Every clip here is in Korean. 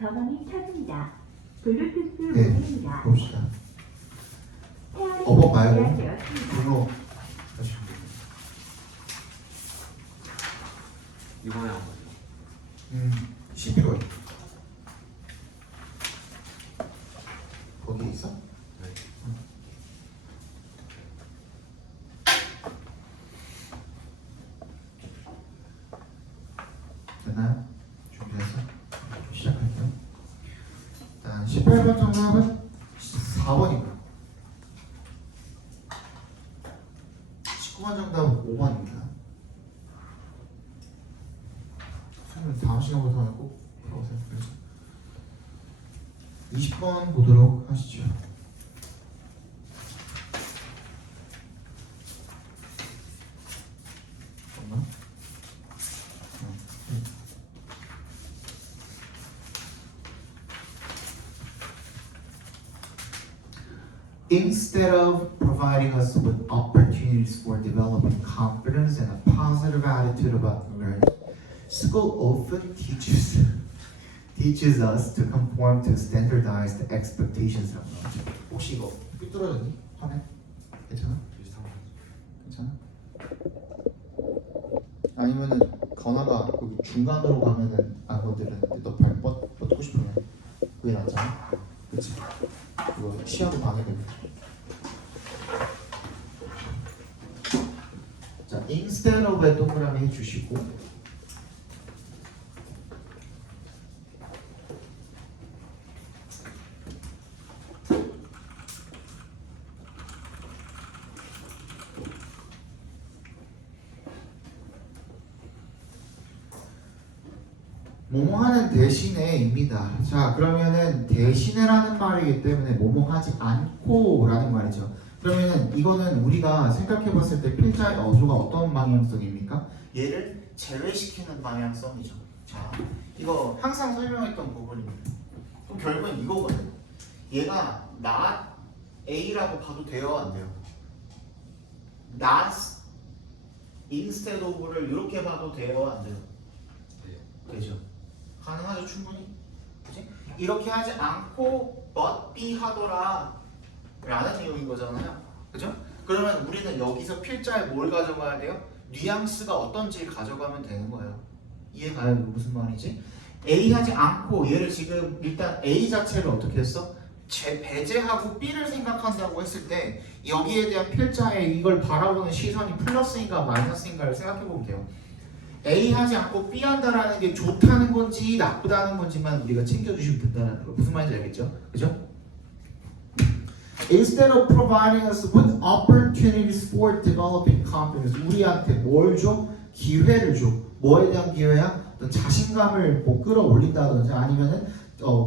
전원이 켜집니다. 블루투스 네, 모드입니다. 봅시다. 페어링 어버 말고 제한되었습니다. 번호 하시면 돼요. 이번에 한 거죠. 11월 거기 있어? 네. 됐나요? 준비해서 시작할게요. 일단 18번 정답은 4번이고요. 19번 정답은 5번입니다. 수능 다음 시간부터 하면 꼭 풀어보세요. 그래서 20번 보도록 하시죠. 잠깐만. Instead of providing us with opportunities for developing confidence and a positive attitude about learning, school often teaches us to conform to standardized expectations of knowledge. 혹시 이거 삐뚤어졌니? 화면? 괜찮아? 비슷한 거. 괜찮아? 아니면은 건아가 여기 중간으로 가면은 안 건드렸는데 너 발 뻗고 싶으면 그게 낫잖아? 그치? 이거 시야도 방해되고. 자, instead of에 동그라미 해주시고 뭐뭐하는 대신에입니다. 자, 그러면은 대신에라는 말이기 때문에 뭐뭐하지 않고라는 말이죠. 그러면은 이거는 우리가 생각해봤을 때 필자의 어조가 어떤 방향성입니까? 얘를 제외시키는 방향성이죠. 자, 이거 항상 설명했던 부분입니다. 그럼 결국은 이거거든. 얘가 not A라고 봐도 돼요, 안 돼요? not instead of를 이렇게 봐도 돼요, 안 돼요? 되죠. 가능하죠, 충분히. 그치? 이렇게 하지 않고 but be 하더라 라는 내용인 거잖아요. 그죠? 그러면 우리는 여기서 필자에 뭘 가져가야 돼요? 뉘앙스가 어떤지를 가져가면 되는 거예요. 이해가요? 무슨 말이지? A 하지 않고 얘를 지금 일단 A 자체를 어떻게 했어? 배제하고 B를 생각한다고 했을 때 여기에 대한 필자에 이걸 바라보는 시선이 플러스인가 마이너스인가를 생각해 보면 돼요. A 하지 않고 B 한다라는 게 좋다는 건지 나쁘다는 건지만 우리가 챙겨주시면 된다는 거. 무슨 말인지 알겠죠? 그죠? Instead of providing us with opportunities for developing confidence, 우리한테 뭘 줘? 기회를 줘. 뭐에 대한 기회야? 어떤 자신감을 뭐 끌어올린다든지 아니면은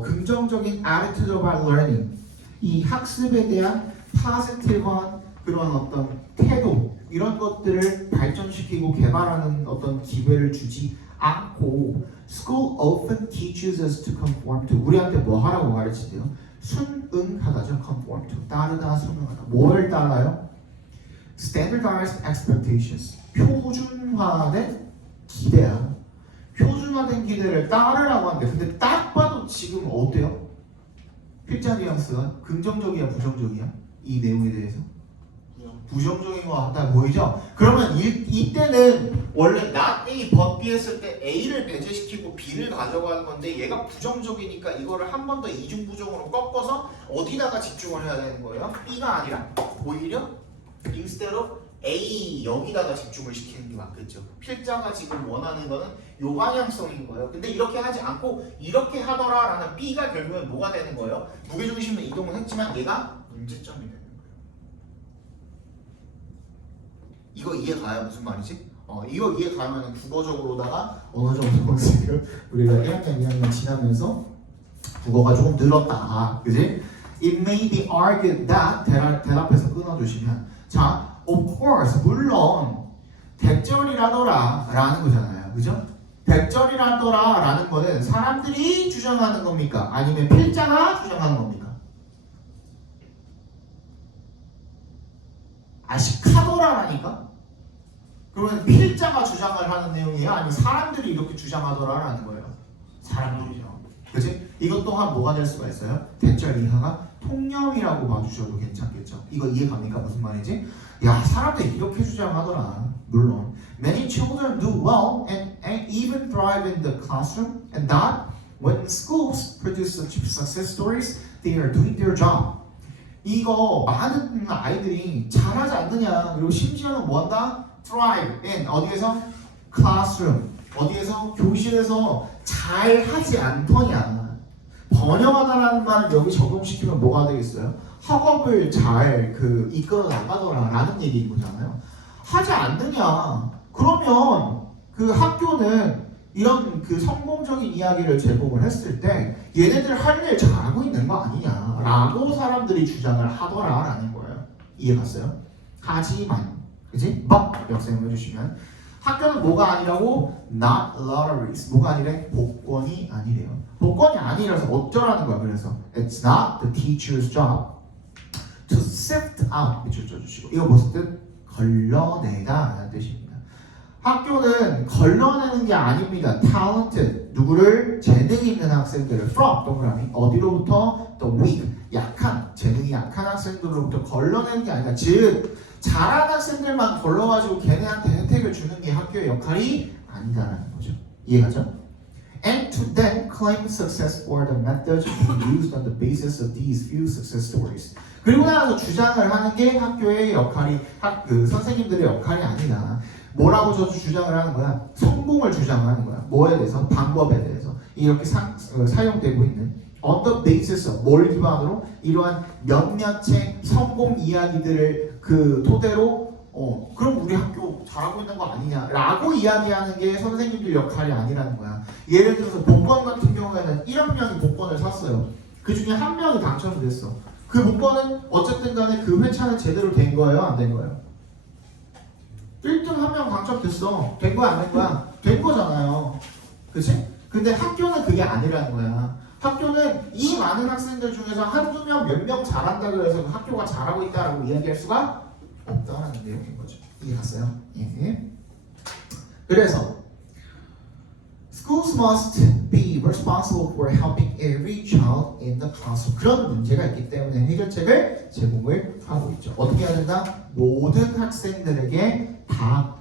긍정적인 attitude about learning, 이 학습에 대한 positive한 그런 어떤 태도 이런 것들을 발전시키고 개발하는 어떤 기회를 주지 않고 School often teaches us to conform to 우리한테 뭐 하라고 가르치대요? 순응하다죠. conform to 따르다 순응하다. 뭘 따라요? Standardized expectations 표준화된 기대야. 표준화된 기대를 따르라고 하는데 근데 딱 봐도 지금 어때요? 필자 뉘앙스가 긍정적이야 부정적이야? 이 내용에 대해서? 부정적인 것 같다 보이죠? 그러면 이때는 원래 not A but B 했을 때 A를 배제시키고 B를 가져가는 건데 얘가 부정적이니까 이거를 한 번 더 이중부정으로 꺾어서 어디다가 집중을 해야 되는 거예요? B가 아니라 오히려 instead of A 여기다가 집중을 시키는 게 맞겠죠. 필자가 지금 원하는 거는 요 방향성인 거예요. 근데 이렇게 하지 않고 이렇게 하더라 라는 B가 결국엔 뭐가 되는 거예요? 무게중심은 이동은 했지만 얘가 문제점이 되는 거예요. 이거 이해가요? 무슨 말이지? 이거 이해가면 국어적으로다가 어느 정도 지금 우리가 1학년, 2학년 지나면서 국어가 조금 늘었다. 그지? It may be argued that 대답해서 끊어주시면 자, of course, 물론 대절이라더라 라는 거잖아요. 그죠? 대절이라더라 라는 거는 사람들이 주장하는 겁니까? 아니면 필자가 주장하는 겁니까? 아시카더라라니까? 그러면 필자가 주장을 하는 내용이에요? 아니면 사람들이 이렇게 주장하더라라는 거예요? 사람들이죠. 그치? 이것 또한 뭐가 될 수가 있어요? 대절 이하가 통념이라고 봐주셔도 괜찮겠죠. 이거 이해갑니까? 무슨 말이지? 야, 사람들이 이렇게 주장하더라. 물론 many children do well and even thrive in the classroom and that when schools produce such success stories they are doing their job. 이거 많은 아이들이 잘하지 않느냐. 그리고 심지어는 뭐한다? thrive in 어디에서? classroom 어디에서? 교실에서 잘하지 않더냐. 번영하다라는 말을 여기 적용시키면 뭐가 되겠어요? 학업을 잘 이끌어 나가더라라는 얘기인 거잖아요. 하지 않느냐. 그러면 그 학교는 이런 성공적인 이야기를 제공을 했을 때 얘네들 할 일 잘하고 있는 거 아니냐라고 사람들이 주장을 하더라라는 거예요. 이해갔어요? 하지만 그지? but 역사용해 주시면 학교는 뭐가 아니라고? not lotteries. 뭐가 아니래? 복권이 아니래요. 복권이 아니라서 어쩌라는 거야. 그래서 it's not the teacher's job to sift out. 밑줄 쳐주시고 이거 무슨 뜻? 걸러내다 라는 뜻입니다. 학교는 걸러내는 게 아닙니다. talented 누구를? 재능 있는 학생들을 from 동그라미 어디로부터? the weak 약한 재능이 약한 학생들로부터 걸러내는 게 아니라 즉 잘하는 학생들만 걸러가지고 걔네한테 혜택을 주는 게 학교의 역할이 아니다라는 거죠. 이해가죠? And to then claim success for the methods used on the basis of these few success stories. 그리고 나서 주장을 하는 게 학교의 역할이 선생님들의 역할이 아니다. 뭐라고 저도 주장을 하는 거야? 성공을 주장하는 거야. 뭐에 대해서? 방법에 대해서. 이렇게 사용되고 있는 on the basis of 뭘 기반으로? 이러한 몇몇의 성공 이야기들을 토대로 그럼 우리 학교 잘하고 있는 거 아니냐라고 이야기하는 게 선생님들 역할이 아니라는 거야. 예를 들어서 복권 같은 경우에는 1학년이 복권을 샀어요. 그 중에 한 명이 당첨이 됐어. 그 복권은 어쨌든 간에 그 회차는 제대로 된 거예요? 안 된 거예요? 1등 한 명 당첨됐어. 된 거야? 안 된 거야? 된 거잖아요. 그치? 근데 학교는 그게 아니라는 거야. 학교는 이 많은 학생들 중에서 한두 명, 몇 명 잘한다 그래서 학교가 잘하고 있다라고 이야기할 수가 없다라는 내용인 거죠. 이해갔어요? 예. 그래서 schools must be responsible for helping every child in the classroom. 그런 문제가 있기 때문에 해결책을 제공을 하고 있죠. 어떻게 해야 된다? 모든 학생들에게 다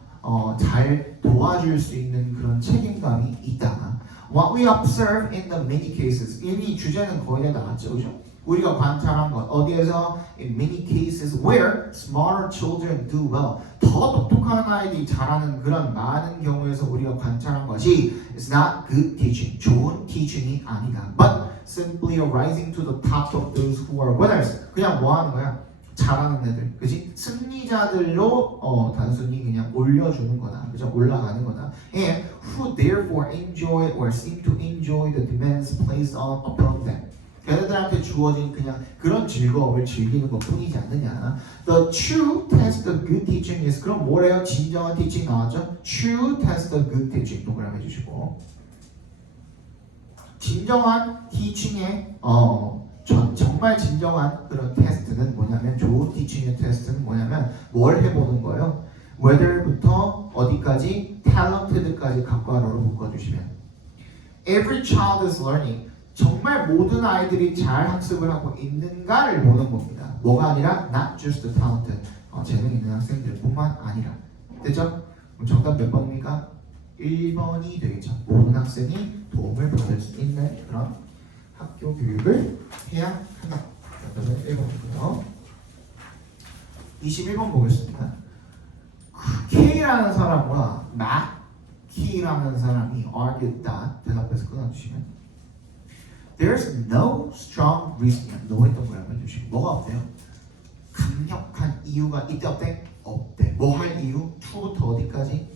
잘 도와줄 수 있는 그런 책임감이 있다. What we observe in the many cases. 이미 주제는 거의 다 나왔죠, 그죠? 우리가 관찰한 것 어디에서? In many cases where smarter children do well. 더 똑똑한 아이들이 잘하는 그런 많은 경우에서 우리가 관찰한 것이 It's not good teaching. 좋은 teaching이 아니다. But simply rising to the top of those who are winners. 그냥 뭐 하는 거야? 잘하는 애들, 그지? 승리자들로 단순히 그냥 올려주는 거다, 그죠? 올라가는 거다. And who therefore enjoy or seem to enjoy the demands placed upon them. 걔네들한테 주어진 그냥 그런 즐거움을 즐기는 것뿐이지 않느냐. The true test of good teaching is 그럼 뭐래요? 진정한 teaching 나왔죠? True test of good teaching 동그라미 해주시고 진정한 teaching의 정말 진정한 그런 테스트는 뭐냐면 좋은 티칭의 테스트는 뭐냐면 뭘 해보는 거예요? whether부터 어디까지? talented까지 각괄호로 묶어주시면 every child is learning 정말 모든 아이들이 잘 학습을 하고 있는가를 보는 겁니다. 뭐가 아니라 not just the talented 재능 있는 학생들뿐만 아니라 됐죠? 그럼 정답 몇 번입니까? 1번이 되겠죠. 모든 학생이 도움을 받을 수 있는 그런 학교 교육을 해야 한다. 그러면 1번이고요. 21번 보겠습니다. K라는 사람과 Mackey라는 사람이 argued that 대답해서 끊어주시면 There's no strong reason. no 했던 거라고 해주시고 뭐가 없대요? 강력한 이유가 있대 없대? 없대. 뭐 할 이유? to부터 어디까지?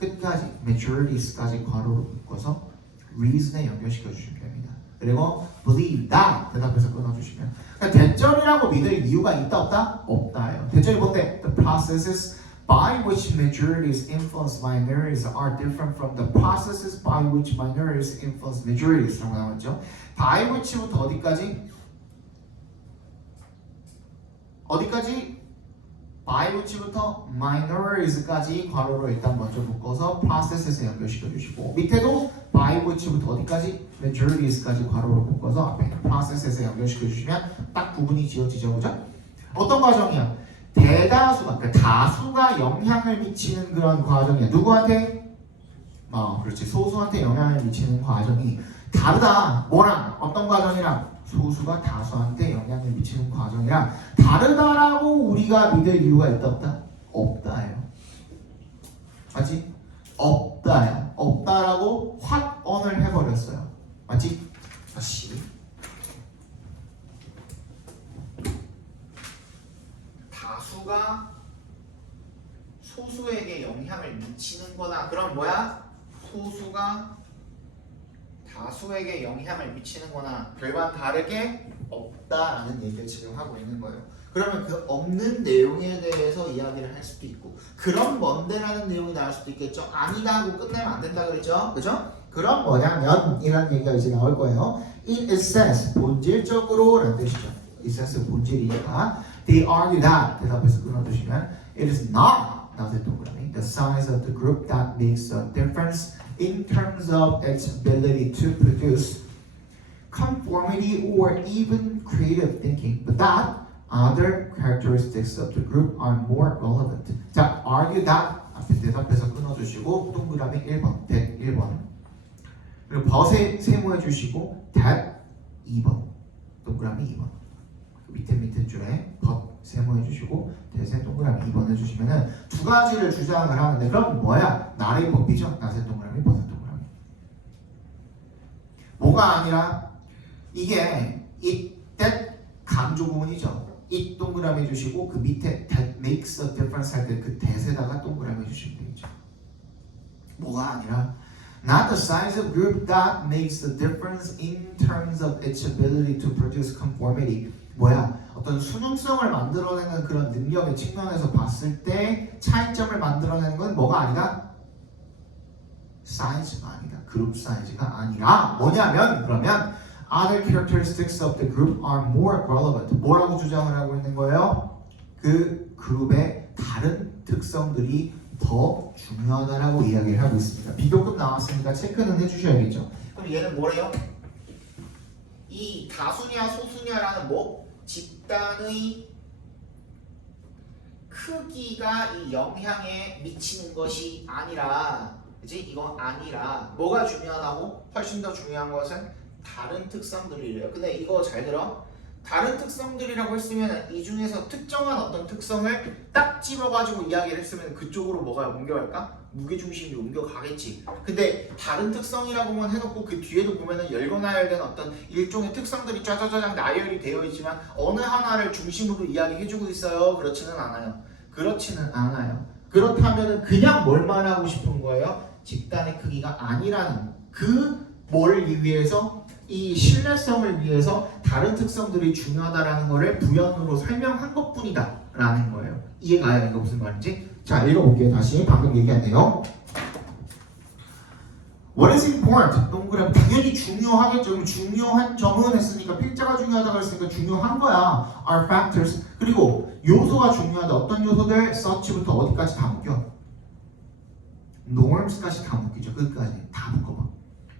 끝까지 majorities까지 괄호로 묶어서 reason에 연결시켜 주시면 됩니다. 그리고 believe that 대답해서 끊어주시면 그러니까 대절이라고 믿을 이유가 있다 없다? 없다예요. 대절이 뭔데? The processes by which majorities influence minorities are different from the processes by which minorities influence majorities 라고 나왔죠. by which부터 어디까지? 어디까지? by 붙이부터 minorities까지 괄호로 일단 먼저 묶어서 process에서 연결시켜 주시고 밑에도 by 붙이부터 어디까지? majorities까지 괄호로 묶어서 앞에 process에서 연결시켜 주시면 딱 구분이 지어지죠, 그죠? 어떤 과정이야? 대다수가, 그러니까 다수가 영향을 미치는 그런 과정이야. 누구한테? 그렇지. 소수한테 영향을 미치는 과정이 다르다. 뭐랑? 어떤 과정이랑? 소수가 다수한테 영향을 미치는 과정이랑 다르다라고 우리가 믿을 이유가 있다 없다? 없다예요. 맞지? 없다예요. 없다라고 확언을 해버렸어요. 맞지? 다시 다수가 소수에게 영향을 미치는 거나 그럼 뭐야? 소수가 다수에게 영향을 미치는 거나 결과는 다르게 없다라는 얘기를 지금 하고 있는 거예요. 그러면 그 없는 내용에 대해서 이야기를 할 수도 있고 그럼 뭔데라는 내용이 나올 수도 있겠죠. 아니다 하고 끝내면 안 된다 그랬죠. 그죠? 그럼 뭐냐면 이런 얘기가 이제 나올 거예요. In essence, 본질적으로 라는 뜻이죠. essence 본질이니까 they argue that 대답해서 끊어주시면 it is not 나의 동그라미 the size of the group that makes a difference in terms of its ability to produce conformity or even creative thinking, but that other characteristics of the group are more relevant. 자, argue that 앞에 대답해서 끊어주시고 동그라미 1번, that 1번 그리고 but에 세모해 주시고 that 2번, 동그라미 2번 밑에 줄에 but 세모해 주시고 that에 동그라미 2번 해주시면은 두 가지를 주장을 하는데 그럼 뭐야? 나의 법이죠. 나의 동그라미, 벗의 동그라미. 뭐가 아니라 이게 it, that 강조 부분이죠. it 동그라미 해주시고 그 밑에 that makes a difference 할 때 그 that에다가 동그라미 해주시면 되겠죠. 뭐가 아니라 not the size of group that makes the difference in terms of its ability to produce conformity. 뭐야? 어떤 순응성을 만들어내는 그런 능력의 측면에서 봤을 때 차이점을 만들어내는 건 뭐가 아니다? 사이즈가 아니다. 그룹 사이즈가 아니라 뭐냐면 그러면 other characteristics of the group are more relevant. 뭐라고 주장을 하고 있는 거예요? 그 그룹의 다른 특성들이 더 중요하다라고 이야기를 하고 있습니다. 비교급 나왔으니까 체크는 해주셔야겠죠. 그럼 얘는 뭐래요? 이 다수냐 소수냐라는 뭐? 집단의 크기가 이 영향에 미치는 것이 아니라 그치? 이건 아니라 뭐가 중요하다고? 훨씬 더 중요한 것은 다른 특성들이래요. 근데 이거 잘 들어. 다른 특성들이라고 했으면 이 중에서 특정한 어떤 특성을 딱 집어가지고 이야기를 했으면 그쪽으로 뭐가 옮겨갈까? 무게중심이 옮겨가겠지. 근데 다른 특성이라고만 해놓고 그 뒤에도 보면은 열거나열된 어떤 일종의 특성들이 짜자자장 나열이 되어 있지만 어느 하나를 중심으로 이야기해주고 있어요? 그렇지는 않아요. 그렇지는 않아요. 그렇다면은 그냥 뭘 말하고 싶은 거예요? 집단의 크기가 아니라는 그 뭘 위해서 이 신뢰성을 위해서 다른 특성들이 중요하다라는 거를 부연으로 설명한 것뿐이다 라는 거예요. 이해가요? 이거 무슨 말인지? 자, 읽어볼게요. 다시 방금 얘기한 내용. What is important? 동그라미 당연히 중요하겠죠. 중요한 점은 했으니까 필자가 중요하다고 했으니까 중요한 거야. Are factors. 그리고 요소가 중요하다. 어떤 요소들? such부터 어디까지 다 묶여? norms까지 다 묶이죠. 끝까지 다 묶어봐.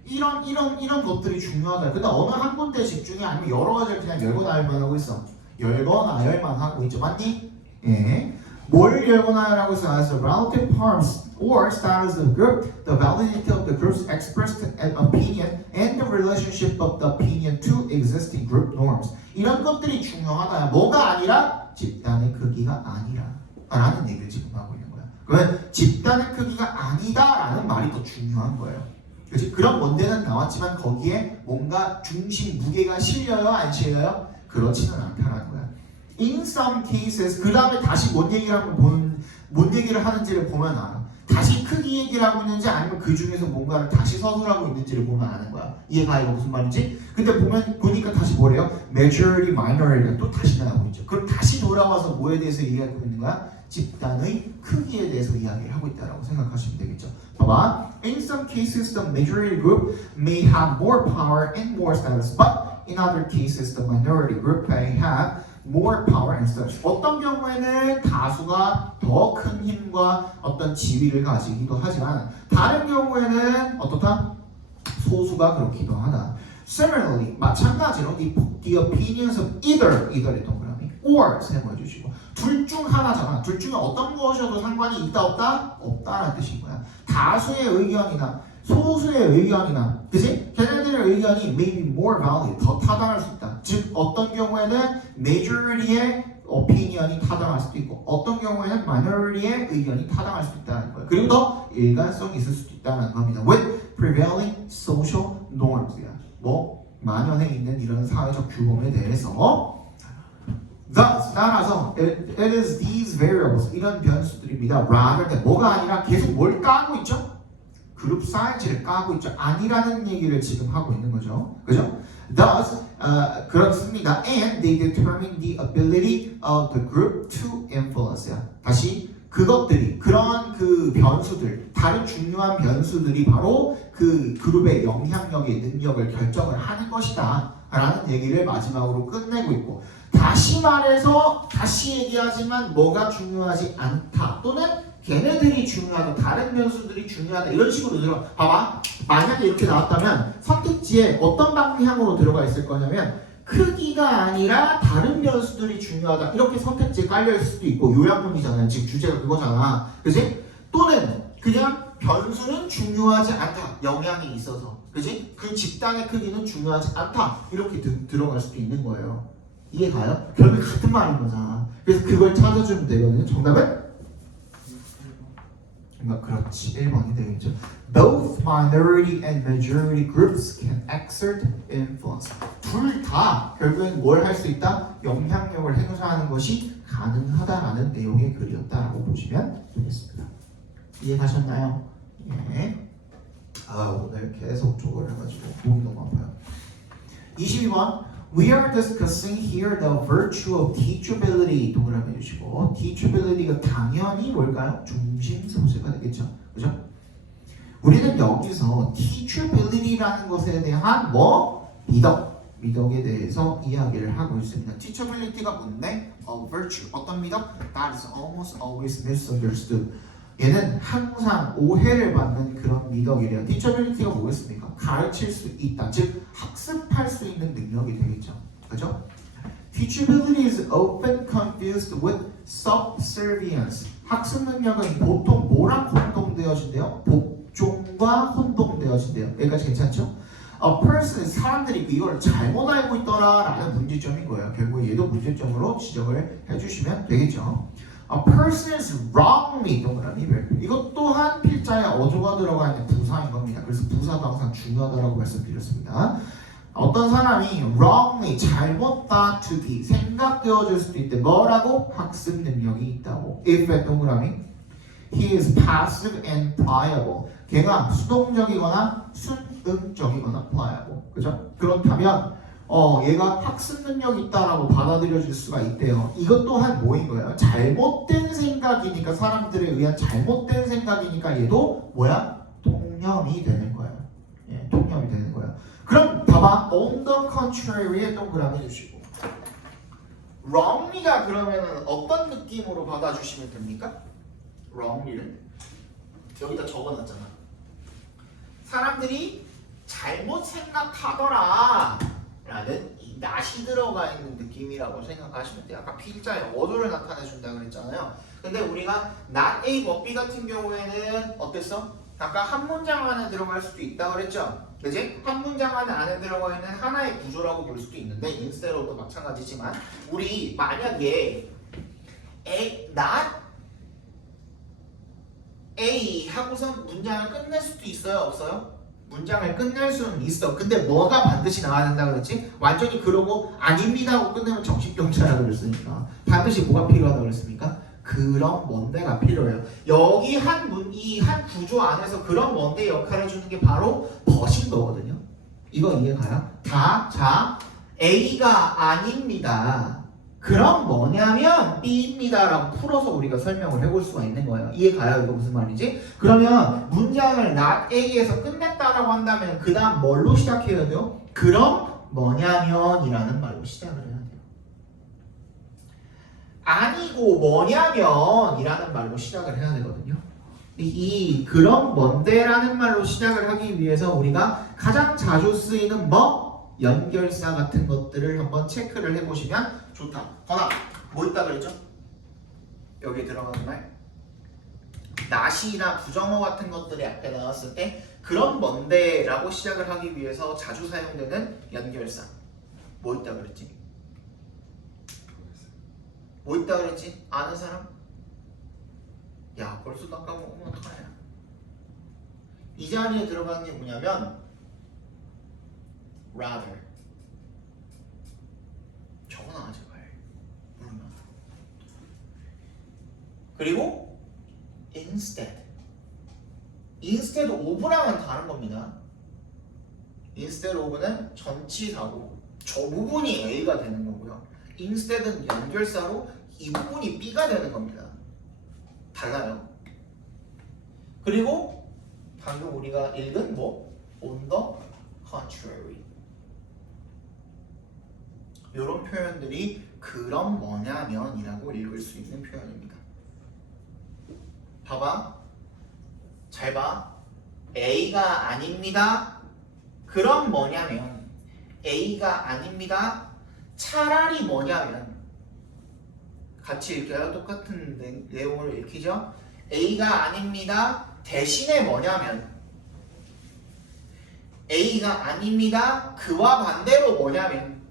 이런 것들이 중요하다. 근데 어느 한 군데에 집중이 아니면 여러 가지를 그냥 열거나열만 하고 있어. 열거나열만 하고 있죠. 맞니? 예. 뭘 열거나열하고 있어? As the relative forms or status of the group, the validity of the group's expressed opinion, and the relationship of the opinion to existing group norms. 이런 것들이 중요하다. 뭐가 아니라? 집단의 크기가 아니라 라는 얘기를 지금 하고 있는 거야. 그러면 집단의 크기가 아니다라는 말이 더 중요한 거예요. 그치? 그런 원대는 나왔지만 거기에 뭔가 중심 무게가 실려요? 안 실려요? 그렇지는 않다라는 거야. In some cases 그 다음에 다시 뭔 얘기를 하는지를 보면 알아. 다시 크기 얘기를 하고 있는지 아니면 그 중에서 뭔가를 다시 서술하고 있는지를 보면 아는 거야. 이해가 이거 무슨 말인지? 근데 보니까 다시 뭐래요? Majority, minority가 또 다시 나오고 있죠. 그럼 다시 돌아와서 뭐에 대해서 얘기하고 있는 거야? 집단의 크기에 대해서 이야기를 하고 있다라고 생각하시면 되겠죠. 봐봐. In some cases, the majority group may have more power and more status, but in other cases, the minority group may have more power and status. 어떤 경우에는 다수가 더 큰 힘과 어떤 지위를 가지기도 하지만 다른 경우에는 어떻다? 소수가 그렇기도 하다. Similarly, 마찬가지로 the opinions of either의 동그라미 or 세모해 주시고 둘 중 하나잖아. 둘 중에 어떤 것이어도 상관이 있다 없다? 없다라는 뜻인 거야. 다수의 의견이나 소수의 의견이나 그치? 걔네들의 의견이 may be more valid 더 타당할 수 있다. 즉 어떤 경우에는 majority의 opinion이 타당할 수도 있고 어떤 경우에는 minority의 의견이 타당할 수도 있다는 거예요. 그리고 더 일관성이 있을 수도 있다는 겁니다. With prevailing social norms야. 뭐 만연해 있는 이런 사회적 규범에 대해서 Thus, 따라서 it is these variables 이런 변수들입니다. rather than 뭐가 아니라 계속 뭘 까고 있죠? 그룹 사이즈를 까고 있죠. 아니라는 얘기를 지금 하고 있는 거죠. 그죠? Thus, 그렇습니다. And they determine the ability of the group to influence. 다시 그것들이 그런 그 변수들 다른 중요한 변수들이 바로 그 그룹의 영향력의 능력을 결정을 하는 것이다 라는 얘기를 마지막으로 끝내고 있고 다시 말해서 다시 얘기하지만 뭐가 중요하지 않다 또는 걔네들이 중요하다 다른 변수들이 중요하다 이런 식으로 들어 봐봐 만약에 이렇게 나왔다면 선택지에 어떤 방향으로 들어가 있을 거냐면 크기가 아니라 다른 변수들이 중요하다 이렇게 선택지에 깔려 있을 수도 있고 요약문이잖아요. 지금 주제가 그거잖아. 그지? 또는 그냥 변수는 중요하지 않다. 영향이 있어서. 그지? 그 집단의 크기는 중요하지 않다. 이렇게 들어갈 수도 있는 거예요. 이해가요? 결국 같은 말인 거잖아. 그래서 그걸 찾아주면 되거든요. 정답은? 그렇지. 1번이 되겠죠. Both minority and majority groups can exert influence. 둘 다 결국엔 뭘 할 수 있다? 영향력을 행사하는 것이 가능하다라는 내용의 글이었다라고 보시면 되겠습니다. 이해가셨나요? 예. 오늘 계속 저걸 해가지고 목이 너무 아파요. 22번 We are discussing here the virtue of teachability. 동그라미 해주시고 teachability가 당연히 뭘까요? 중심 소재가 되겠죠. 그죠? 우리는 여기서 teachability라는 것에 대한 미덕에 대해서 이야기를 하고 있습니다. teachability가 뭔데? A virtue. 어떤 미덕? That is almost always misunderstood. 얘는 항상 오해를 받는 그런 미덕이래요. teachability가 뭐겠습니까? 가르칠 수 있다. 즉 학습할 수 있는 능력이 되겠죠. 그죠? teachability is often confused with subservience. 학습 능력은 보통 뭐랑 혼동되어진대요? 복종과 혼동되어진대요. 여기까지 괜찮죠? A person, 사람들이 이걸 잘못 알고 있더라라는 문제점인 거예요. 결국 얘도 문제점으로 지적을 해주시면 되겠죠. A person is wrongly 동그라미 별표. 이것 또한 필자에 어조가 들어가 있는 부사인 겁니다. 그래서 부사도 항상 중요하다고 말씀드렸습니다. 어떤 사람이 wrongly 잘못 to be 생각되어질 수도 있대. 뭐라고? 학습 능력이 있다고. If 동그라미 he is passive and pliable. 걔가 수동적이거나 순응적이거나 pliable. 그죠? 그렇다면 얘가 학습 능력이 있다라고 받아들여질 수가 있대요. 이것 또한 뭐인 거예요? 잘못된 생각이니까 사람들에 의한 잘못된 생각이니까 얘도 뭐야? 통념이 되는 거예요. 예, 통념이 되는 거예요. 그럼 봐봐. On the contrary에 동그라미 해주시고 wrongly가 그러면 어떤 느낌으로 받아주시면 됩니까? wrongly를 여기다 적어놨잖아. 사람들이 잘못 생각하더라 라는 이 낫이 들어가 있는 느낌이라고 생각하시면 돼요. 아까 필자의 어조를 나타내준다 그랬잖아요. 근데 우리가 not A, but B 같은 경우에는 어땠어? 아까 한 문장 안에 들어갈 수도 있다 그랬죠? 그지? 한 문장 안에 들어가 있는 하나의 구조라고 볼 수도 있는데 instead도 마찬가지지만 우리 만약에 not A 하고선 문장을 끝낼 수도 있어요? 없어요? 문장을 끝낼 수는 있어. 근데 뭐가 반드시 나와야 된다 그랬지? 완전히 그러고 아닙니다 하고 끝내면 정신병자라 그랬으니까 반드시 뭐가 필요하다 그랬습니까? 그런 뭔데가 필요해요. 여기 이 한 구조 안에서 그런 뭔데 역할을 주는 게 바로 버신 거거든요. 이거 이해가요? 자 A가 아닙니다. 그럼 뭐냐면 B입니다 라고 풀어서 우리가 설명을 해볼 수가 있는 거예요. 이해가요? 이거 무슨 말이지? 그러면 문장을 not A에서 끝냈다라고 한다면 그 다음 뭘로 시작해야 돼요? 그럼 뭐냐면 이라는 말로 시작을 해야 돼요. 아니고 뭐냐면 이라는 말로 시작을 해야 되거든요. 이 그런 뭔데라는 말로 시작을 하기 위해서 우리가 가장 자주 쓰이는 뭐? 연결사 같은 것들을 한번 체크를 해보시면 좋다. 건아, 뭐 있다 그랬죠? 여기 들어가는 말? not이나 부정어 같은 것들이 앞에 나왔을 때 그런 뭔데 라고 시작을 하기 위해서 자주 사용되는 연결사 뭐 있다 그랬지? 뭐 있다 그랬지? 아는 사람? 야 벌써 나 까먹으면 어떡하냐. 이 자리에 들어가는 게 뭐냐면 rather 적어놔 제발 모르면. 그리고 instead of랑은 다른 겁니다. instead of는 전치사고 저 부분이 A가 되는 거고요. instead은 연결사로 이 부분이 B가 되는 겁니다. 달라요. 그리고 방금 우리가 읽은 뭐 on the contrary 이런 표현들이 그럼 뭐냐면이라고 읽을 수 있는 표현입니다. 봐봐. 잘 봐. A가 아닙니다. 그럼 뭐냐면 A가 아닙니다. 차라리 뭐냐면 같이 읽혀요. 똑같은 내용을 읽히죠. A가 아닙니다. 대신에 뭐냐면 A가 아닙니다. 그와 반대로 뭐냐면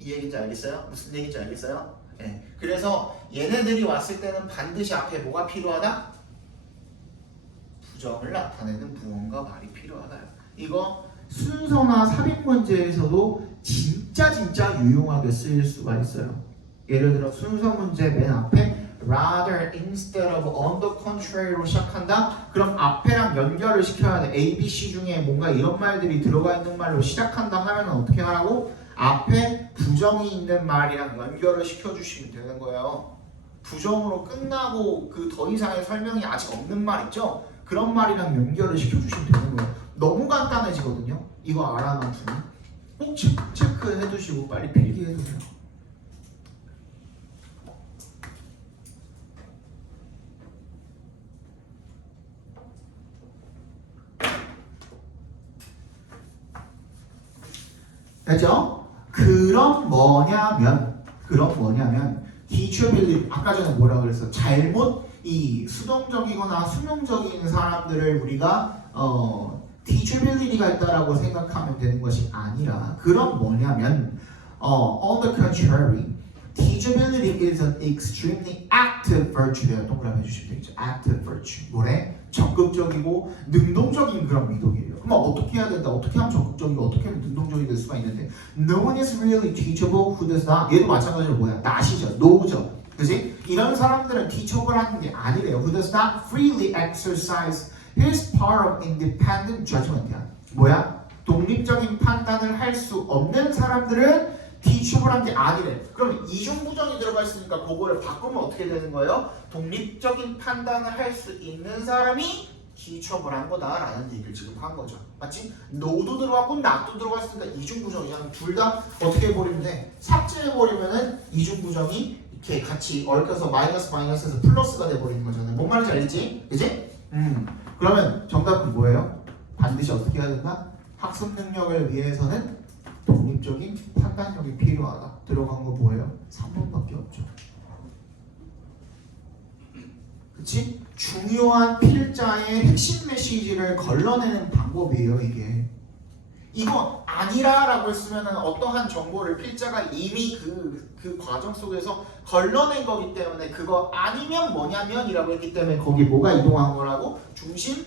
이 얘기인지 알겠어요? 무슨 얘기인지 알겠어요? 네. 그래서 얘네들이 왔을 때는 반드시 앞에 뭐가 필요하다? 부정을 나타내는 무언가 말이 필요하다. 이거 순서나 삽입 문제에서도 진짜 유용하게 쓰일 수가 있어요. 예를 들어 순서 문제 맨 앞에 rather, instead of, on the contrary로 시작한다? 그럼 앞에랑 연결을 시켜야 돼. A, B, C 중에 뭔가 이런 말들이 들어가 있는 말로 시작한다 하면 어떻게 하라고? 앞에 부정이 있는 말이랑 연결을 시켜주시면 되는 거예요. 부정으로 끝나고 그 더 이상의 설명이 아직 없는 말 있죠? 그런 말이랑 연결을 시켜주시면 되는 거예요. 너무 간단해지거든요. 이거 알아놨으면 꼭 체크해 두시고 빨리 필기해 두세요. 됐죠? 그럼 뭐냐면 teachability 아까 전에 뭐라 그랬어? 잘못 이 수동적이거나 수능적인 사람들을 우리가 teachability가 있다라고 생각하면 되는 것이 아니라 그럼 뭐냐면 on the contrary teachability is an extremely active virtue. 동그라미 해주시면 되겠죠. active virtue 뭐래? 적극적이고 능동적인 그런 미덕이에요. 그럼 어떻게 해야 된다? 어떻게 하면 적극적이고 어떻게 하면 능동적이 될 수가 있는데 no one is really teachable who does not. 얘도 마찬가지로 뭐야? not이죠. no죠. 그지? 이런 사람들은 teachable 하는 게 아니래요. who does not freely exercise his power of independent judgment이야. 뭐야? 독립적인 판단을 할 수 없는 사람들은 teachable한 게 아니래. 그럼 이중부정이 들어가 있으니까 그거를 바꾸면 어떻게 되는 거예요? 독립적인 판단을 할 수 있는 사람이 teachable한 거다라는 얘기를 지금 한 거죠. 맞지? no도 들어갔고 not도 들어갔으니까 이중부정이잖아. 둘 다 어떻게 해버리면 돼? 삭제해버리면은 이중부정이 이렇게 같이 얽혀서 마이너스에서 플러스가 돼버리는 거잖아요. 뭔 말인지 알겠지? 그지? 그러면 정답은 뭐예요? 반드시 어떻게 해야 된다? 학습 능력을 위해서는 독립적인 판단력이 필요하다. 들어간 거 뭐예요? 3번밖에 없죠. 그치? 중요한 필자의 핵심 메시지를 걸러내는 방법이에요, 이게. 이거 아니라라고 했으면 어떠한 정보를 필자가 이미 그 과정 속에서 걸러낸 거기 때문에 그거 아니면 뭐냐면이라고 했기 때문에 거기 뭐가 이동한 거라고? 중심,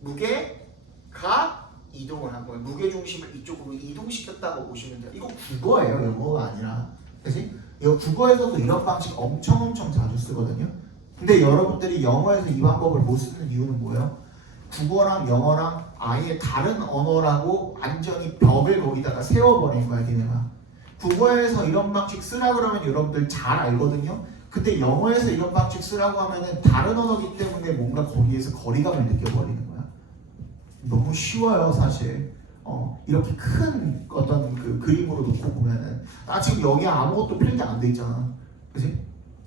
무게가 이동을 한 거예요. 무게 중심을 이쪽으로 이동시켰다고 보시면 돼요. 이거 국어예요, 영어가 아니라. 그치? 이거 국어에서도 이런 방식 엄청 자주 쓰거든요. 근데 여러분들이 영어에서 이 방법을 못 쓰는 이유는 뭐예요? 국어랑 영어랑 아예 다른 언어라고 완전히 벽을 거기다가 세워버린 거야, 걔네가. 국어에서 이런 방식 쓰라 그러면 여러분들 잘 알거든요. 근데 영어에서 이런 방식 쓰라고 하면은 다른 언어기 때문에 뭔가 거기에서 거리감을 느껴버리는 거야. 너무 쉬워요, 사실. 이렇게 큰 어떤 그 그림으로 놓고 보면은 지금 여기 아무것도 필기 안 돼 있잖아. 그지?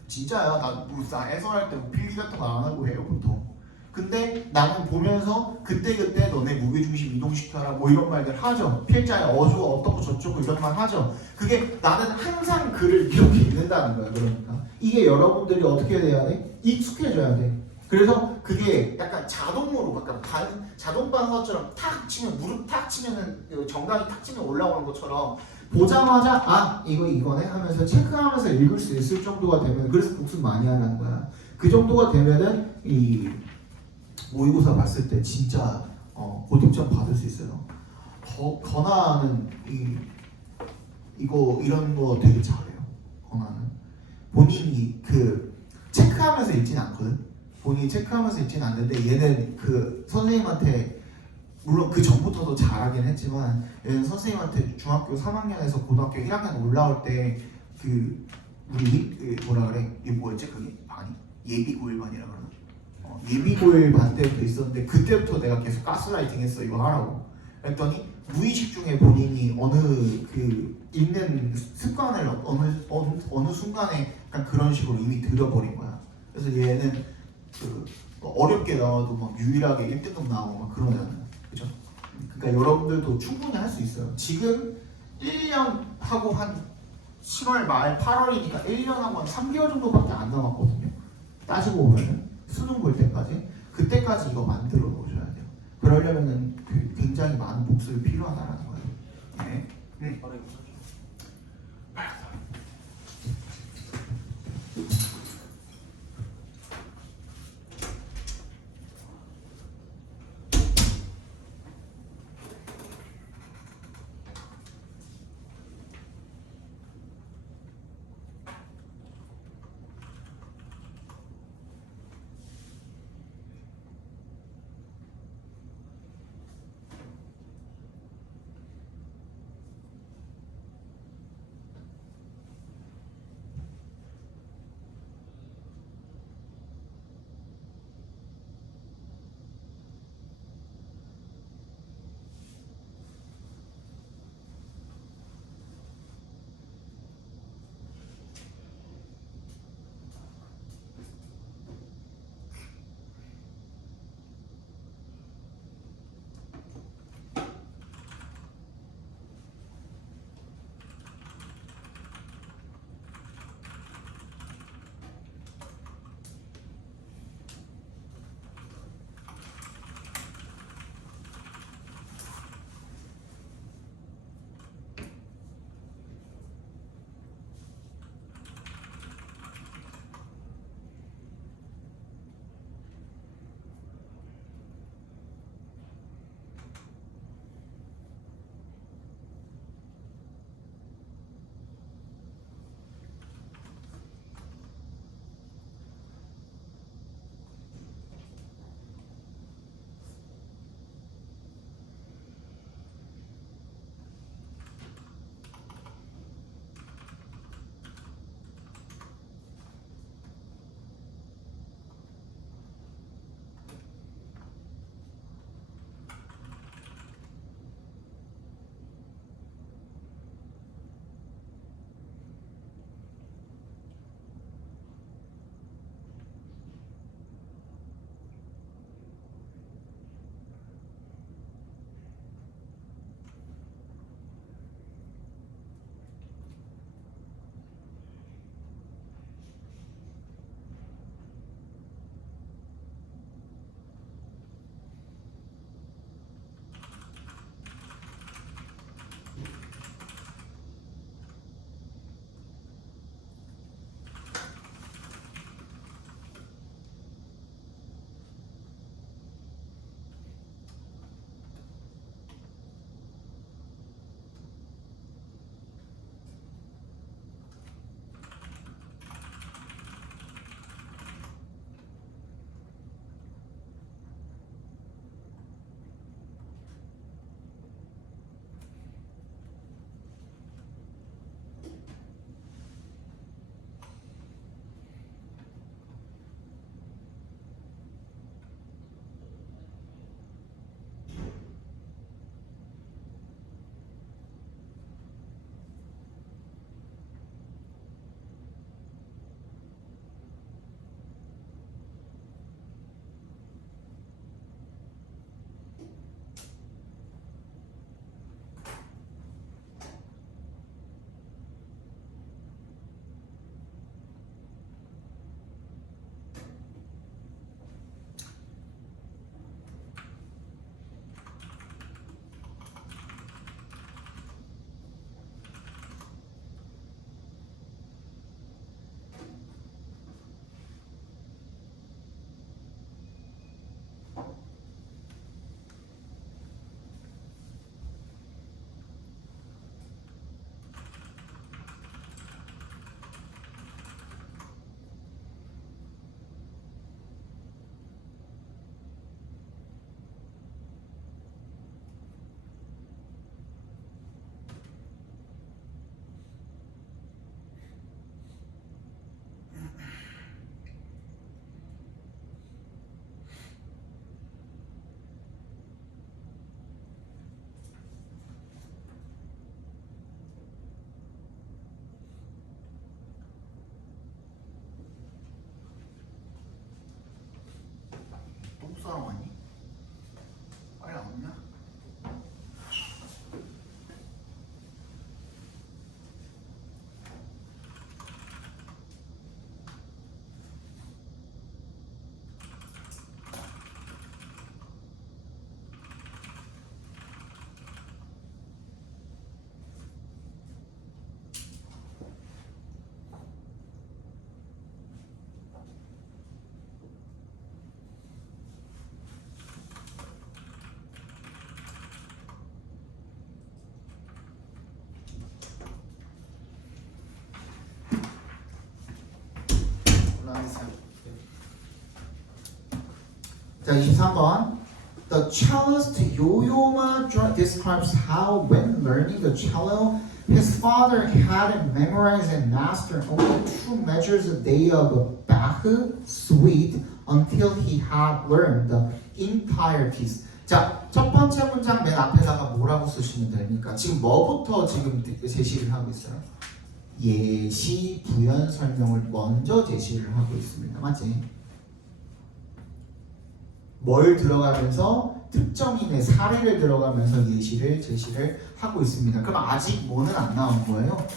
진짜야. 나 해설할 때뭐 필기 같은 거 안 하고 해요 보통. 근데 나는 보면서 그때그때 너네 무게중심 이동시켜라 뭐 이런 말들 하죠. 필자에 어조가 어떻고 저쩌고 이런 말 하죠. 그게 나는 항상 글을 이렇게 읽는다는 거야. 그러니까 이게 여러분들이 어떻게 돼야 돼? 익숙해져야 돼. 그래서 그게 약간 자동으로 약간 자동 반사처럼 탁 치면 무릎 탁 치면은 정강이 탁 치면 올라오는 것처럼 보자마자 아 이거네 하면서 체크하면서 읽을 수 있을 정도가 되면 그래서 복습 많이 하는 거야. 그 정도가 되면은 이 모의고사 봤을 때 진짜 고득점 받을 수 있어요. 건아는 이거 이런 거 되게 잘해요. 건아는 본인이 그 체크하면서 읽지는 않거든. 본인이 체크하면서 읽지는 않는데 얘는 그 선생님한테 물론 그 전부터도 잘하긴 했지만 얘는 선생님한테 중학교 3학년에서 고등학교 1학년 올라올 때 그 우리 뭐라 그래 이게 뭐였지 그게 반이 예비고일반이라 그러나 예비고일 반 때부터 있었는데 그때부터 내가 계속 가스라이팅 했어 이거 하라고. 그랬더니 무의식 중에 본인이 어느 그 읽는 습관을 어느 순간에 약간 그런 식으로 이미 들여버린 거야. 그래서 얘는 그 어렵게 나와도 막 유일하게 1등급 나오고 막 그러잖아요. 그죠? 그러니까 여러분들도 충분히 할 수 있어요. 지금 1년 하고 한 7월 말 8월이니까 1년 하고 한 3개월 정도밖에 안 남았거든요. 따지고 보면은 수능 볼 때까지 그때까지 이거 만들어 놓으셔야 돼요. 그러려면은 굉장히 많은 복습이 필요하다는 거예요. 네. 자, 23번. The cellist Yo-Yoma describes how, when learning the cello, his father had him memorize and master only 2 measures a day of a Bach suite until he had learned the entire piece. 자, 첫 번째 문장 맨 앞에다가 뭐라고 쓰시면 됩니까? 지금 뭐부터 지금 제시를 하고 있어요? 예시 부연 설명을 먼저 제시를 하고 있습니다. 맞지? 뭘 들어가면서 특정인의 사례를 들어가면서 예시를 제시를 하고 있습니다. 그럼 아직 뭐는 안 나온 거예요?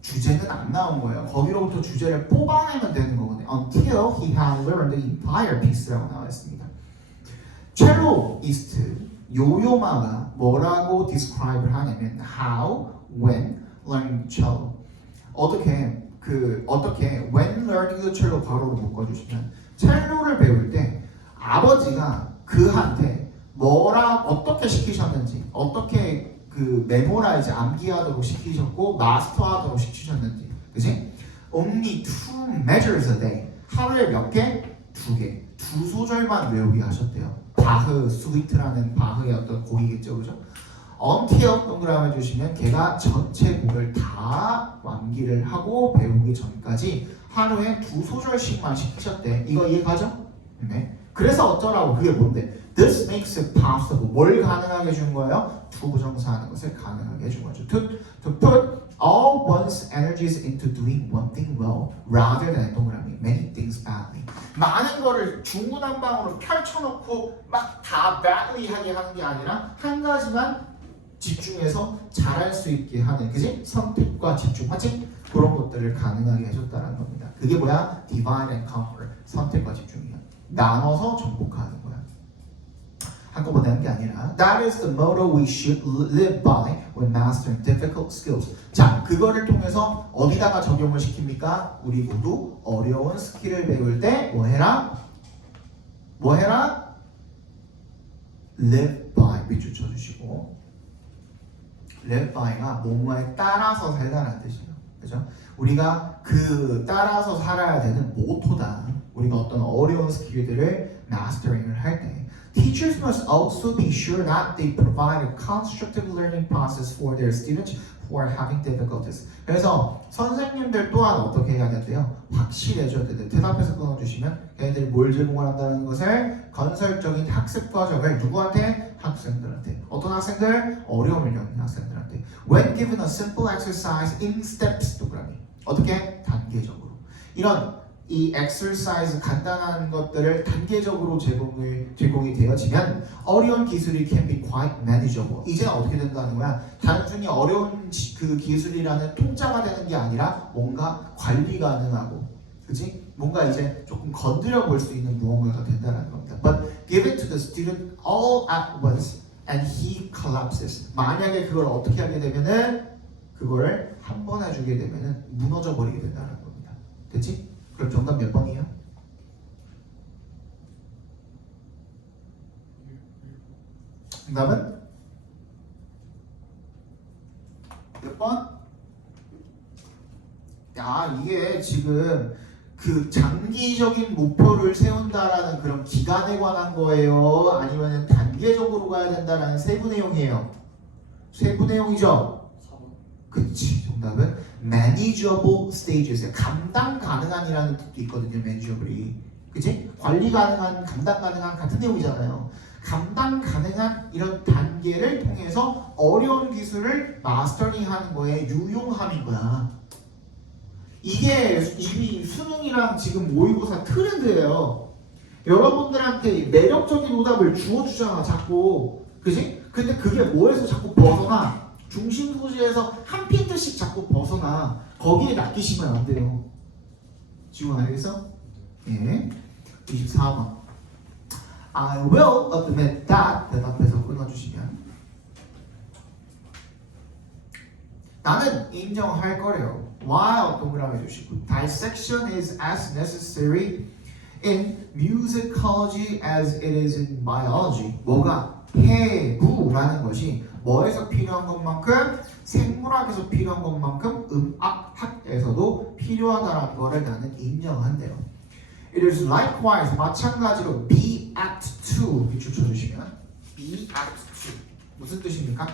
주제는 안 나온 거예요. 거기로부터 주제를 뽑아내면 되는 거거든요. Until he had learned the entire piece라고 나와 있습니다. 첼로이스트 요요마가 뭐라고 describe를 하냐면 how, when learning cello. 어떻게 when learning the cello 괄호로 묶어주시면 첼로를 배울 때 아버지가 그한테 어떻게 시키셨는지, 어떻게 그 메모라이즈 암기하도록 시키셨고 마스터하도록 시키셨는지, 그지? Only 2 measures a day. 하루에 몇 개? 2개. 2소절만 외우게 하셨대요. 바흐 스위트라는 바흐의 어떤 곡이겠죠, 그죠? Until 동그라미 주시면 걔가 전체 곡을 다 완기를 하고 배우기 전까지 하루에 2소절씩만 시키셨대. 이거 이해가죠? 네. 그래서 어쩌라고? 그게 뭔데? This makes it possible. 뭘 가능하게 해준 거예요? 투부정사하는 것을 가능하게 해준 거죠. To put all one's energies into doing one thing well, rather than 동그라미 many things badly. 많은 거를 중구난방으로 펼쳐놓고 막 다 badly 하게 하는 게 아니라 한 가지만 집중해서 잘할 수 있게 하는, 그지? 선택과 집중, 맞지? 그런 것들을 가능하게 해줬다는 겁니다. 그게 뭐야? Divide and conquer. 선택과 집중이야. 나눠서 정복하는 거야. 한꺼번에 하는 게 아니라 That is the motto we should live by when mastering difficult skills. 자, 그거를 통해서 어디다가 적용을 시킵니까? 우리 모두 어려운 스킬을 배울 때 뭐 해라? 뭐 해라? Live by 밑줄 쳐주시고 live by가 뭐뭐에 따라서 살다라는 뜻이에요. 그죠? 우리가 그 따라서 살아야 되는 모토다. 우리가 어떤 어려운 스킬들을 마스터링을 할 때 Teachers must also be sure that they provide a constructive learning process for their students who are having difficulties. 그래서 선생님들 또한 어떻게 해야 된대요? 확실해져야 돼요. 대답해서 끊어주시면 걔네들이 뭘 제공을 한다는 것을 건설적인 학습 과정을 누구한테? 학생들한테. 어떤 학생들? 어려움을 겪는 학생들한테. When given a simple exercise in steps 동그라미. 어떻게? 단계적으로. 이런 이 exercise 간단한 것들을 단계적으로 제공이 되어지면 어려운 기술이 can be quite manageable. 이제는 어떻게 된다는 거야? 단순히 어려운 그 기술이라는 통짜가 되는 게 아니라 뭔가 관리 가능하고, 그지? 뭔가 이제 조금 건드려 볼 수 있는 무언가가 된다는 겁니다. But give it to the student all at once and he collapses. 만약에 그걸 어떻게 하게 되면은 그거를 한 번 해주게 되면은 무너져 버리게 된다는 겁니다. 됐지? 그럼 정답 몇 번이에요? '정답은 몇 번? 야, 이게 지금 그 장기적인 목표를 세운다라는 그런 기간에 관한 거예요? 아니면 단계적으로 가야 된다라는 세부 내용이에요? 세부 내용이죠? 4번. 그치, 정답은 manageable stages예요. 감당 가능한이라는 뜻도 있거든요. manageable이, 그치? 관리 가능한, 감당 가능한 같은 내용이잖아요. 감당 가능한 이런 단계를 통해서 어려운 기술을 마스터링하는 거에 유용함인 거야. 이게 이미 수능이랑 지금 모의고사 트렌드예요. 여러분들한테 매력적인 오답을 주어주잖아, 자꾸, 그치? 근데 그게 뭐에서 자꾸 벗어나? 중심 소재에서 한 핀트씩 자꾸 벗어나. 거기에 낚이시면 안 돼요. 지금 알겠어? 예. 24번. I will admit that. 대답해서 끊어주시면 나는 인정할 거래요. While 동그라미 주시고 Dissection is as necessary in musicology as it is in biology. 뭐가? 해부라는 것이 뭐에서 필요한 것만큼 생물학에서 필요한 것만큼 음악학에서도 필요하다는 거를 나는 인정한대요. It is likewise 마찬가지로 be apt to 밑줄 쳐주시면 be apt to 무슨 뜻입니까?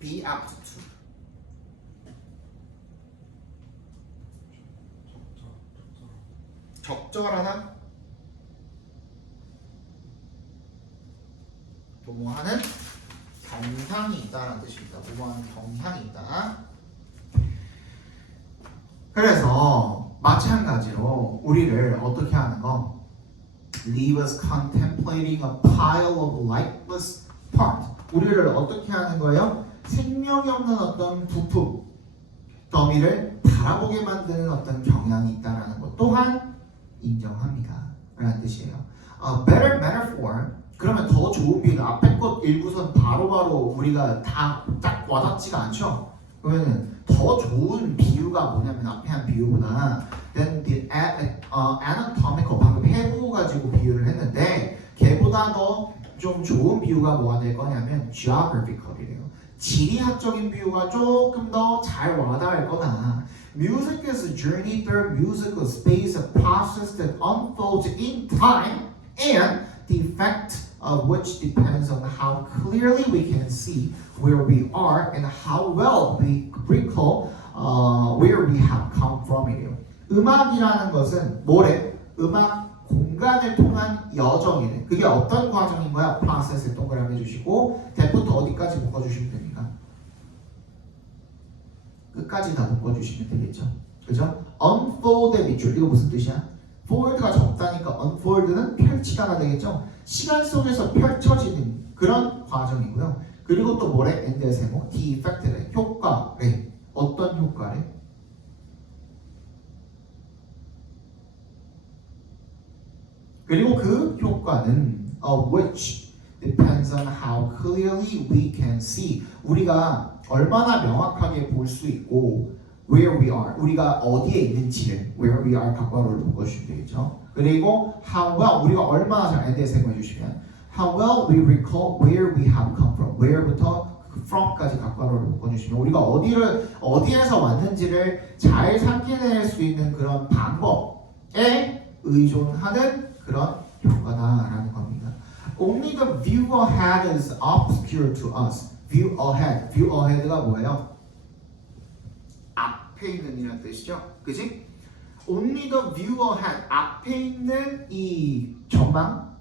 be apt to 적절하다 뭐뭐하는 경향이 있다라는 뜻입니다. 뭐뭐하는 경향이 있다. 그래서 마찬가지로 우리를 어떻게 하는 거? Leave us contemplating a pile of lifeless parts. 우리를 어떻게 하는 거예요? 생명이 없는 어떤 부품 더미를 바라보게 만드는 어떤 경향이 있다라는 것 또한 인정합니다. 라는 뜻이에요. Better metaphor. 그러면 더 좋은 비유는 앞에 것 읽고선 바로바로 우리가 다 딱 와닿지가 않죠? 그러면 더 좋은 비유가 뭐냐면 앞에 한 비유보다 then the anatomical 방금 해부 가지고 비유를 했는데 걔보다 더 좀 좋은 비유가 뭐가 될 거냐면 geographical이래요. 지리학적인 비유가 조금 더 잘 와닿을 거다. Music is a journey through musical space, a process that unfolds in time, and the effect of which depends on how clearly we can see where we are and how well we recall where we have come from이래요. 음악이라는 것은 뭐래? 음악 공간을 통한 여정이래. 그게 어떤 과정인 거야? 프로세스에 동그라미 해주시고 대부터 어디까지 묶어주시면 됩니까? 끝까지 다 묶어주시면 되겠죠. 그죠? unfold의 밑줄 이거 무슨 뜻이야? fold가 적다니까 unfold는 펼치다가 되겠죠. 시간 속에서 펼쳐지는 그런 과정이고요. 그리고 또 뭐래? 엔드의 세모 the effect래. 효과래. 어떤 효과래? 그리고 그 효과는 of which depends on how clearly we can see. 우리가 얼마나 명확하게 볼 수 있고 where we are. 우리가 어디에 있는지를 where we are 각괄호를 묶어주시면 되겠죠. 그리고 how well 우리가 얼마나 잘 엔드에 세모해 주시면 how well we recall where we have come from. where부터 from까지 각괄호를 묶어주시면 우리가 어디에서 왔는지를 잘 상기해낼 수 있는 그런 방법에 의존하는 그런 효과다라는 겁니다. Only the view ahead is obscure to us. View ahead가 뭐예요? 앞에 있는 이라는 뜻이죠. 그지? Only the view ahead. 앞에 있는 이 전망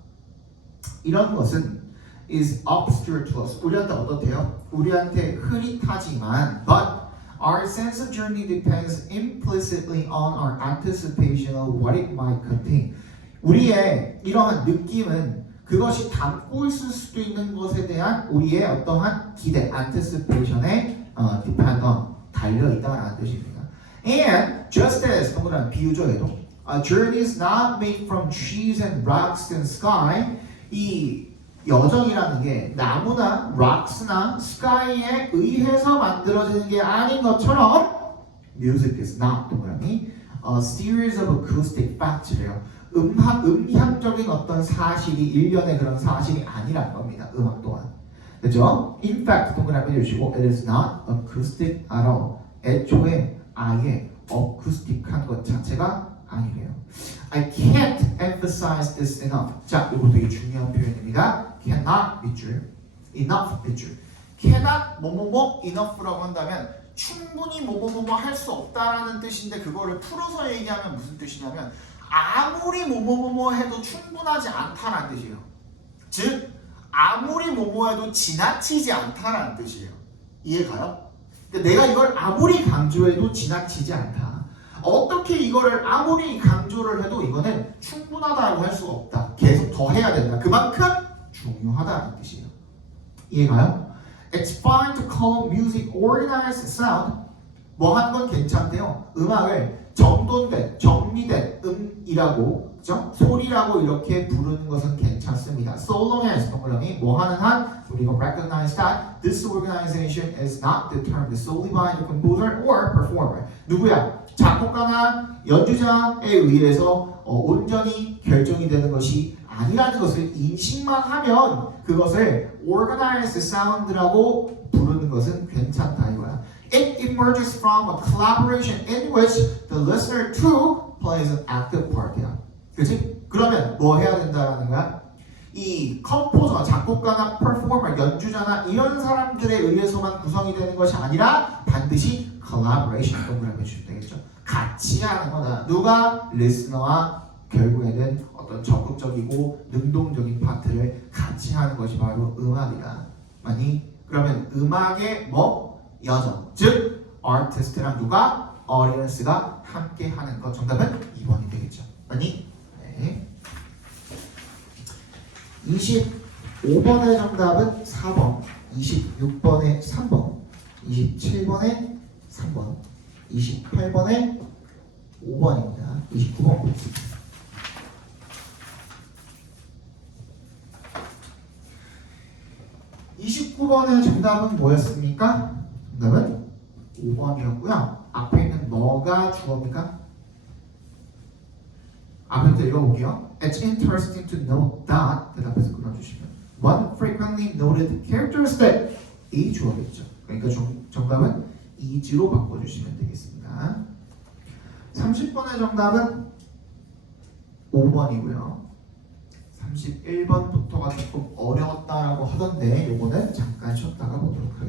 이런 것은 is obscure to us. 우리한테 어떻대요? 우리한테 흐릿하지만 but our sense of journey depends implicitly on our anticipation of what it might contain. 우리의 이러한 느낌은 그것이 담고 있을 수도 있는 것에 대한 우리의 어떠한 기대, anticipation에 depend on 달려있다라는 뜻입니다. And just as 동그란 비유죠 얘도 a journey is not made from trees and rocks and sky. 이 여정이라는 게 나무나 rocks나 sky에 의해서 만들어지는 게 아닌 것처럼 music is not 동그라미 a series of acoustic facts래요. 음향적인 어떤 사실이 일련의 그런 사실이 아니란 겁니다. 음악 또한. 그죠? In fact 동그라미 해주시고 it is not acoustic at all. 애초에 아예 어쿠스틱한 것 자체가 아니래요. I can't emphasize this enough. 자, 이거 되게 중요한 표현입니다. cannot 밑줄, enough 밑줄. cannot 뭐뭐뭐 enough라고 한다면 충분히 뭐뭐뭐 할 수 없다라는 뜻인데 그거를 풀어서 얘기하면 무슨 뜻이냐면 아무리 뭐뭐뭐 해도 충분하지 않다라는 뜻이에요. 즉 아무리 뭐뭐 해도 지나치지 않다라는 뜻이에요. 이해가요? 그러니까 내가 이걸 아무리 강조해도 지나치지 않다. 어떻게 이거를 아무리 강조를 해도 이거는 충분하다고 할 수가 없다. 계속 더 해야 된다. 그만큼 중요하다는 뜻이에요. 이해가요? It's fine to call music organized sound. 뭐 하는 건 괜찮대요. 음악을 정돈된, 정리된 음이라고, 그죠? 소리라고 이렇게 부르는 것은 괜찮습니다. So long as 동그라미 뭐 하는 한 우리가 recognize that this organization is not determined solely by the composer or performer. 누구야? 작곡가나 연주자에 의해서 온전히 결정이 되는 것이 아니라는 것을 인식만 하면 그것을 organized sound라고 부르는 것은 괜찮다 이거야. It emerges from a collaboration in which the listener too plays an active part이야. 그치? 그러면 뭐 해야 된다는 거야? 이 컴포저, 작곡가나 퍼포머, 연주자나 이런 사람들에 의해서만 구성이 되는 것이 아니라 반드시 collaboration 동그라미 해주시면 되겠죠. 같이 하는 거다. 누가? 리스너와 결국에는 어떤 적극적이고 능동적인 파트를 같이 하는 것이 바로 음악이다. 아니 그러면 음악의 뭐? 여정. 즉 아티스트랑 누가? audience가 함께 하는 것. 정답은 2번이 되겠죠. 아니? 네. 25번의 정답은 4번, 26번의 3번, 27번의 3번, 28번의 5번입니다. 29번 보겠습니다. (29번의) 정답은 뭐였습니까? 정답은 5번이었고요. 앞에 있는 뭐가 주어입니까? 앞에부터 읽어볼게요. It's interesting to note that 대답해서 끊어주시면 One frequently noted characteristic 이 주어겠죠. 그러니까 정답은 is로 바꿔주시면 되겠습니다. 30번의 정답은 5번이고요. 31번부터가 조금 어려웠다라고 하던데 요거는 잠깐 쉬었다가 보도록 하겠습니다.